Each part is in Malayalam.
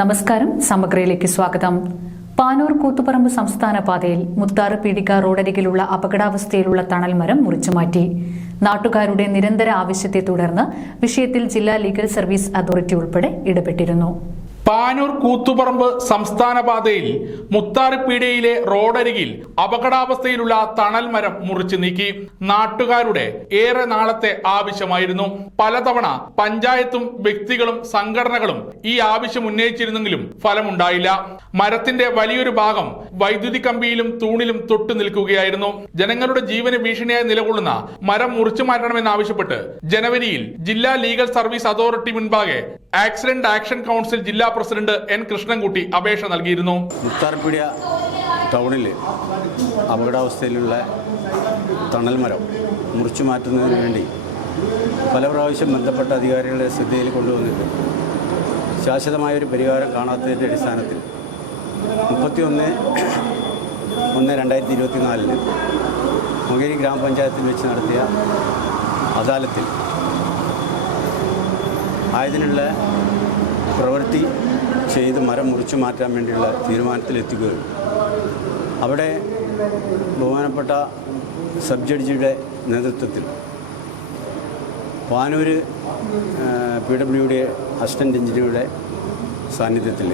നമസ്കാരം. സമഗ്രയിലേക്ക് സ്വാഗതം. പാനൂർ കൂത്തുപറമ്പ് സംസ്ഥാന പാതയിൽ മുത്താറ് പീടിക റോഡരികിലുള്ള അപകടാവസ്ഥയിലുള്ള തണൽമരം മുറിച്ചുമാറ്റി. നാട്ടുകാരുടെ നിരന്തര ആവശ്യത്തെ തുടർന്ന് വിഷയത്തിൽ ജില്ലാ ലീഗൽ സർവീസ് അതോറിറ്റി ഉൾപ്പെടെ ഇടപെട്ടിരുന്നു. പാനൂർ കൂത്തുപറമ്പ് സംസ്ഥാന പാതയിൽ മുത്താറിപ്പീടികയിലെ റോഡരികിൽ അപകടാവസ്ഥയിലുള്ള തണൽ മരം മുറിച്ചു നീക്കി. നാട്ടുകാരുടെ ഏറെ നാളത്തെ ആവശ്യമായിരുന്നു. പലതവണ പഞ്ചായത്തും വ്യക്തികളും സംഘടനകളും ഈ ആവശ്യം ഉന്നയിച്ചിരുന്നെങ്കിലും ഫലമുണ്ടായില്ല. മരത്തിന്റെ വലിയൊരു ഭാഗം വൈദ്യുതി കമ്പിയിലും തൂണിലും തൊട്ടു നിൽക്കുകയായിരുന്നു. ജനങ്ങളുടെ ജീവന് ഭീഷണിയായി നിലകൊള്ളുന്ന മരം മുറിച്ചു മാറ്റണമെന്നാവശ്യപ്പെട്ട് ജനുവരിയിൽ ജില്ലാ ലീഗൽ സർവീസ് അതോറിറ്റി മുൻപാകെ ആക്സിഡന്റ് ആക്ഷൻ കൗൺസിൽ ജില്ലാ പ്രസിഡന്റ് എൻ കൃഷ്ണൻകുട്ടി അപേക്ഷ നൽകിയിരുന്നു. മുത്താർപീടിക ടൗണിൽ അപകടാവസ്ഥയിലുള്ള തണൽ മരം മുറിച്ചു മാറ്റുന്നതിന് വേണ്ടി പല പ്രാവശ്യം ബന്ധപ്പെട്ട അധികാരികളുടെ ശ്രദ്ധയിൽ കൊണ്ടുവന്നിട്ട് ശാശ്വതമായൊരു പരിഹാരം കാണാത്തതിൻ്റെ അടിസ്ഥാനത്തിൽ 31/1/2024 മുകേരി ഗ്രാമപഞ്ചായത്തിൽ വെച്ച് നടത്തിയ അദാലത്തിൽ ആയതിനുള്ള പ്രവൃത്തി ചെയ്ത് മരം മുറിച്ചു മാറ്റാൻ വേണ്ടിയുള്ള തീരുമാനത്തിലെത്തുകയും അവിടെ ബഹുമാനപ്പെട്ട സബ് ജഡ്ജിയുടെ നേതൃത്വത്തിൽ പാനൂർ PWD അസിസ്റ്റൻ്റ് എഞ്ചിനീയറുടെ സാന്നിധ്യത്തിൽ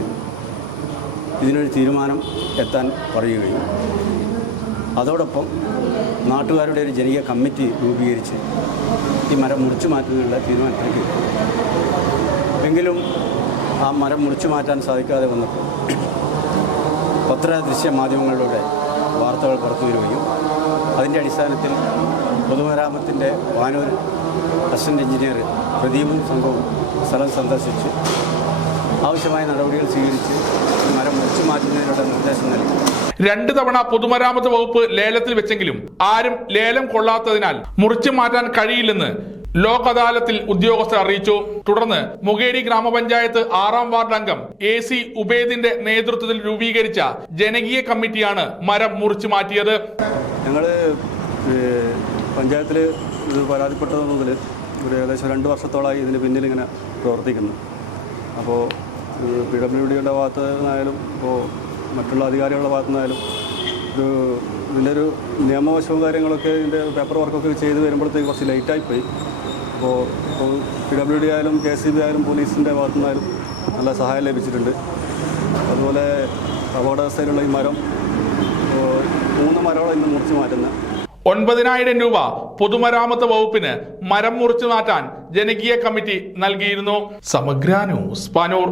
ഇതിനൊരു തീരുമാനം എത്താൻ പറയുകയും അതോടൊപ്പം നാട്ടുകാരുടെ ഒരു ജനകീയ കമ്മിറ്റി രൂപീകരിച്ച് ഈ മരം മുറിച്ചു മാറ്റുന്നതിനുള്ള തീരുമാനത്തിലേക്ക് എങ്കിലും ആ മരം മുറിച്ചു മാറ്റാൻ സാധിക്കാതെ വന്നപ്പോൾ ദൃശ്യ മാധ്യമങ്ങളിലൂടെ വാർത്തകൾ പുറത്തു വരികയും അതിൻ്റെ അടിസ്ഥാനത്തിൽ പൊതുമരാമത്തിൻ്റെ പാനൂർ അസിസ്റ്റൻ്റ് എഞ്ചിനീയർ പ്രദീപും സംഘവും സ്ഥലം സന്ദർശിച്ച് ആവശ്യമായ നടപടികൾ സ്വീകരിച്ച് മരം മുറിച്ചു മാറ്റുന്നതിനുള്ള നിർദ്ദേശം നൽകി. 2 തവണ പൊതുമരാമത്ത് വകുപ്പ് ലേലത്തിൽ വെച്ചെങ്കിലും ആരും ലേലം കൊള്ളാത്തതിനാൽ മുറിച്ചു മാറ്റാൻ കഴിയില്ലെന്ന് ലോക് അദാലത്തിൽ ഉദ്യോഗസ്ഥർ അറിയിച്ചു. തുടർന്ന് മുകേരി ഗ്രാമപഞ്ചായത്ത് 6ാം വാർഡ് അംഗം AC ഉബൈദിന്റെ നേതൃത്വത്തിൽ രൂപീകരിച്ച ജനകീയ കമ്മിറ്റിയാണ് മരം മുറിച്ചു മാറ്റിയത്. ഞങ്ങൾ പഞ്ചായത്തിൽ ഇത് പരാതിപ്പെട്ടത് മുതൽ ഒരു ഏകദേശം 2 വർഷത്തോളമായി ഇതിന് പിന്നിൽ ഇങ്ങനെ പ്രവർത്തിക്കുന്നു. അപ്പോൾ PWDയുടെ ഭാഗത്തു നിന്നായാലും ഇപ്പോൾ മറ്റുള്ള അധികാരികളുടെ ഭാഗത്തു നിന്നായാലും ഇതിൻ്റെ ഒരു നിയമവശവും കാര്യങ്ങളൊക്കെ ഇതിൻ്റെ പേപ്പർ വർക്കൊക്കെ ചെയ്ത് വരുമ്പോഴത്തേക്ക് കുറച്ച് ലേറ്റായിപ്പോയി. അപ്പോൾ PWD ആയാലും KCB ആയാലും പോലീസിൻ്റെ ഭാഗത്തു നിന്നായാലും നല്ല സഹായം ലഭിച്ചിട്ടുണ്ട്. അതുപോലെ അപകടാവസ്ഥയിലുള്ള ഈ മരം 3 മരങ്ങളെ ഇന്ന് മുറിച്ച് മാറ്റുന്നത്. 9,000 രൂപ പൊതുമരാമത്ത് വകുപ്പിന് മരം മുറിച്ചു മാറ്റാൻ ജനകീയ കമ്മിറ്റി നൽകിയിരുന്നു. സമഗ്ര ന്യൂസ് പാനൂർ.